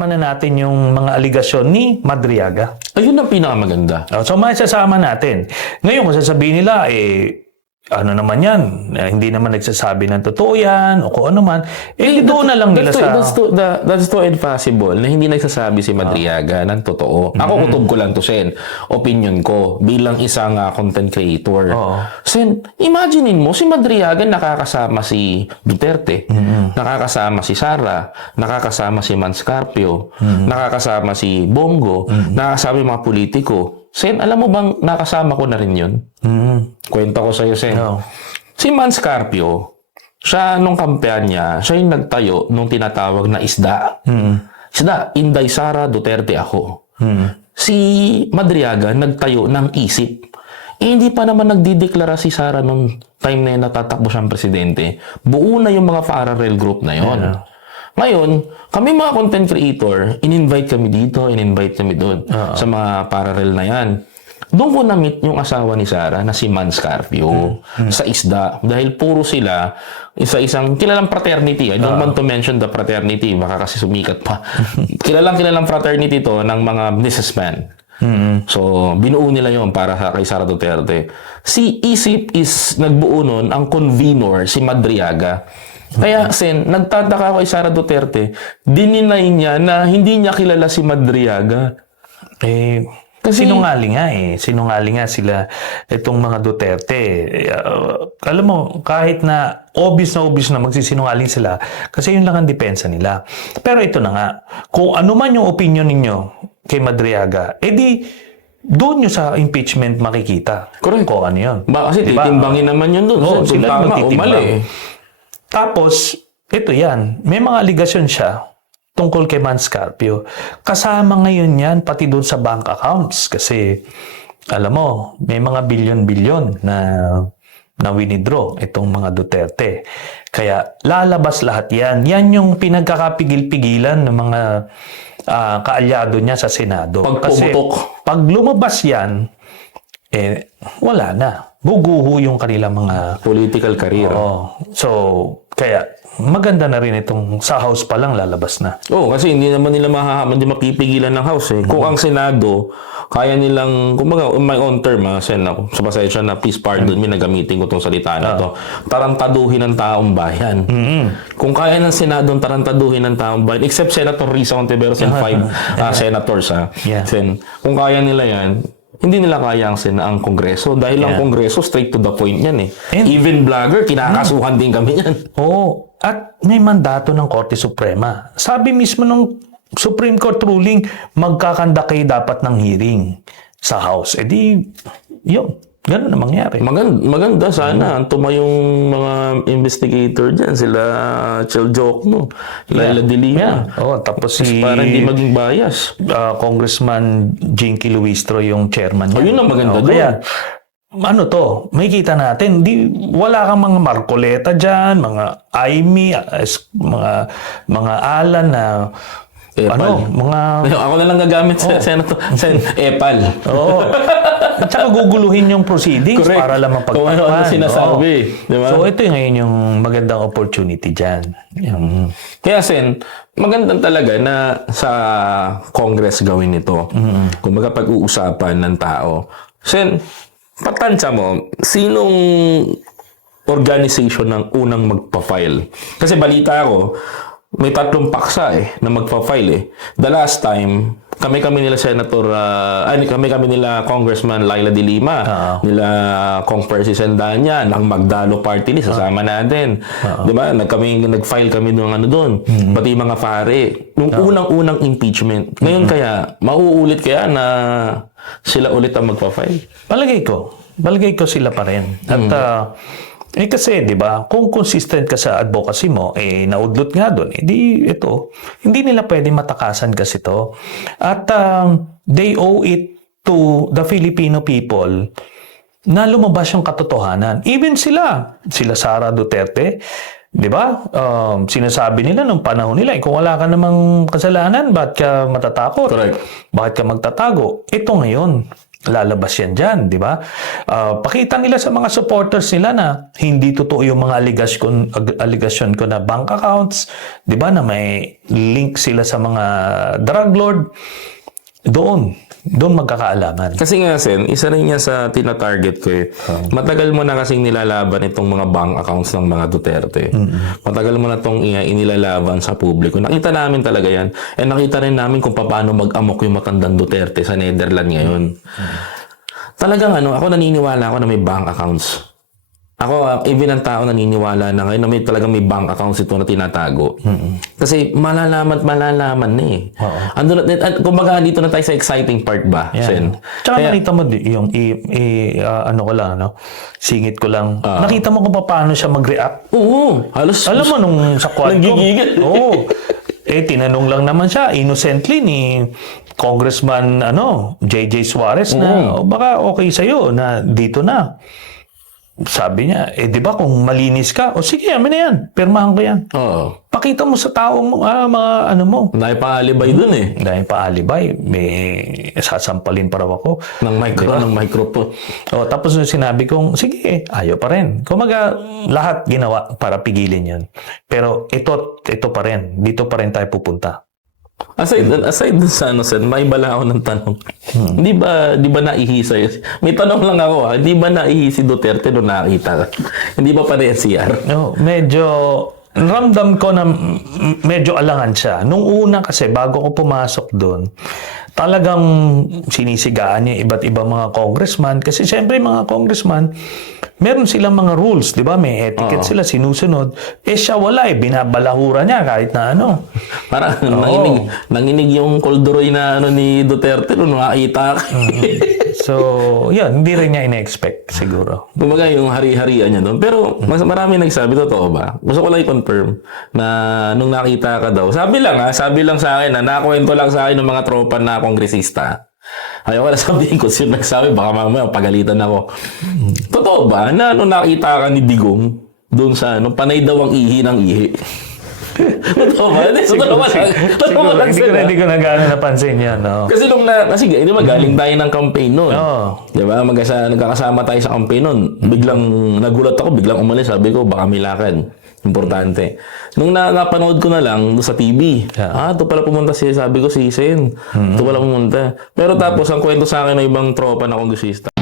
isasama na natin yung mga aligasyon ni Madriaga. Ayun ang pinakamaganda. So, maisasama natin. Ngayon, kung sasabihin nila, ano naman yan, hindi naman nagsasabi ng totoo yan, o kung ano man, doon na lang nila sa... That's too impossible na hindi nagsasabi si Madriaga ng totoo. Ako, kutob ko lang to, Sen. Opinion ko bilang isang content creator. Sen, imaginein mo, si Madriaga nakakasama si Duterte, nakakasama si Sara, nakakasama si Manscarpio, nakakasama si Bongo, nakakasama yung mga politiko. Sen, alam mo bang nakasama ko na rin yun? Kwento ko sa'yo, Sen. Si Manscarpio, siya nung kampehan niya, siya yung nagtayo nung tinatawag na isda. Isda, Inday Sara, Duterte ako. Si Madriaga nagtayo ng isip. Hindi pa naman nagdideklara si Sara nung time na yun natatakbo siyang presidente. Buo na yung mga parallel group na yon. Ngayon, kami mga content creator, in-invite kami dito, in-invite kami doon sa mga parallel na yan. Doon ko na-meet yung asawa ni Sara na si Manscarpio sa isda. Dahil puro sila isang kilalang fraternity. I don't want to mention the fraternity. Baka kasi sumikat pa. kilalang fraternity to ng mga businessmen. So, binuo nila yon para kay Sara Duterte. Si Isip is nagbuo nun, ang convenor, si Madriaga. Kaya, Sen, nagtataka kay Sara Duterte, dininay niya na hindi niya kilala si Madriaga. Kasi sinungaling nga Sinungaling nga sila itong mga Duterte. Alam mo, kahit na obvious na magsisinungaling sila, kasi yun lang ang depensa nila. Pero ito na nga, kung ano man yung opinion ninyo kay Madriaga, doon nyo sa impeachment makikita. Correct. Kung ano yun. Kasi diba? Titimbangin naman yun doon. Sila tama o mali. Tapos, ito yan. May mga aligasyon siya tungkol kay Manscarpio. Kasama ngayon yan pati doon sa bank accounts. Kasi, alam mo, may mga bilyon-bilyon na winidraw itong mga Duterte. Kaya, lalabas lahat yan. Yan yung pinagkakapigil-pigilan ng mga kaalyado niya sa Senado. Kasi, pag lumabas yan, wala na. Guguho yung kanilang mga political career. So, kaya maganda na rin itong sa House pa lang lalabas na. Kasi hindi naman nila hindi mapipigilan ng House eh. Kung ang Senado, kaya nilang, kumbaga, in my own term, Sen, ako, sa pasensya na, please pardon me, nagamitin ko itong salita na to, tarantaduhin ng taong bayan. Kung kaya ng Senado tarantaduhin ng taong bayan, except Senator Risa Ontiveros and 5 senators, Sen, kung kaya nila yan, hindi nila kaya ang Kongreso. Dahil ang Kongreso, straight to the point yan eh. Even vlogger, kinakasuhan din kami yan. At may mandato ng Korte Suprema. Sabi mismo ng Supreme Court ruling, magkakanda kayo dapat ng hearing sa House. Yun. Ganun na mangyari. Maganda sana. Tumayong mga investigator dyan. Sila Chel Jokno, Laila De Lima. Tapos para hindi maging bias. Congressman Jinky Luistro yung chairman niya. Ayun ang maganda doon. Kaya, may kita natin, wala kang mga Marcoleta dyan, mga Aimee, mga Alan na ako na lang gagamit sa Epal. At saka guguluhin yung proceedings para lang mapagpagpan. Kung ano sinasabi. Diba? So, ito ngayon yung magandang opportunity dyan. Kaya, Sen, magandang talaga na sa Congress gawin ito. Kung pag-uusapan ng tao. Sen, patansya mo, sinong organization ng unang magpa-file? Kasi balita ko, may 3 paksa na magpa-file The last time, kami nila Senator, kami nila Congressman Laila De Lima, nila Kong Percy Sendanya, ng Magdalo Party List, kasama natin. Diba? Nag-file kami doon. Pati mga pare. Nung unang impeachment. Ngayon kaya, mauulit kaya na sila ulit ang magpa-file? Palagay ko sila pa rin. At kasi, di ba, kung consistent ka sa advocacy mo, naudlot nga doon, hindi nila pwede matakasan kasi ito. At they owe it to the Filipino people na lumabas yung katotohanan. Even sila Sara Duterte, di ba? Sinasabi nila nung panahon nila, kung wala ka namang kasalanan, bakit ka matatakot? Correct. Bakit ka magtatago? Ito ngayon, lalabas yan dyan, di ba? Pakita nila sa mga supporters nila na hindi totoo yung mga aligasyon ko na bank accounts, di ba, na may link sila sa mga drug lord. Doon magkakaalaman. Kasi nga, Sen, isa rin niya sa tina-target ko eh. Matagal mo na kasing nilalaban itong mga bank accounts ng mga Duterte. Matagal mo na itong inilalaban sa publiko. Nakita namin talaga yan. And nakita rin namin kung paano mag-amok yung matandang Duterte sa Netherlands ngayon. Talagang ako naniniwala ako na may bank accounts. Ako, even ang tao naniniwala na ngayon na talagang may bank accounts ito na tinatago. Kasi malalaman na eh. Kumbaga, dito na tayo sa exciting part ba, Sen? Tsaka nakita mo yung singit ko lang. Nakita mo kung paano siya mag-react. Oo. Halos, alam mo nung sa Quadcom. Nagigigil. Oo. Tinanong lang naman siya innocently ni Congressman JJ Suarez na baka okay sa'yo na dito na. Sabi niya, di ba kung malinis ka, sige, amin na yan. Pirmahan ko yan. Oo. Pakita mo sa tao mo, mga mo. Dahil pa-alibay dun eh. Dahil pa-alibay, may sasampalin pa raw ako. Ng microphone. Tapos nung sinabi kong, sige, ayaw pa rin. Kumaga, lahat ginawa para pigilin yun. Pero ito pa rin. Dito pa rin tayo pupunta. Aside dun sa Sen, may bala ako ng tanong. Di ba naihi sa'yo? May tanong lang ako di ba naihi si Duterte nung nakita ka? Hindi ba pa rin CR? No, medyo ramdam ko na medyo alangan siya. Nung una kasi, bago ko pumasok doon, talagang sinisigaan niya iba't ibang mga congressman. Kasi siyempre mga congressman, meron silang mga rules, di ba? May etiquette sila, sinusunod. Siya wala binabalahura niya kahit na Parang nanginig yung kolduroy na ni Duterte nung nakita ka. So, yun, hindi rin niya ina-expect siguro. Kumbaga yung hari-harian niya doon. Pero marami nagsabi, totoo ba? Gusto ko lang i-confirm na nung nakita ka daw, sabi lang sa akin, nakakwento lang sa akin ng mga tropa na kongresista. Ayaw ko na sabihin ko sino nagsabi, baka mamaya pagalitan ako. Totoo ba na nung nakita ka ni Digong doon sa panay daw ang ihi ng ihi? Totoo ba? Hindi ko na gano'n napansin yan. Kasi kasi di ba galing tayo ng campaign noon. Di ba? Nagkakasama tayo sa campaign noon. Biglang nagulat ako, biglang umalis. Sabi ko, baka may lakad. Importante. Nung napanood ko na lang sa TV, ito pala pumunta sabi ko si Sen. Ito pala pumunta. Pero tapos, ang kwento sa akin ng ibang tropa na kongresista,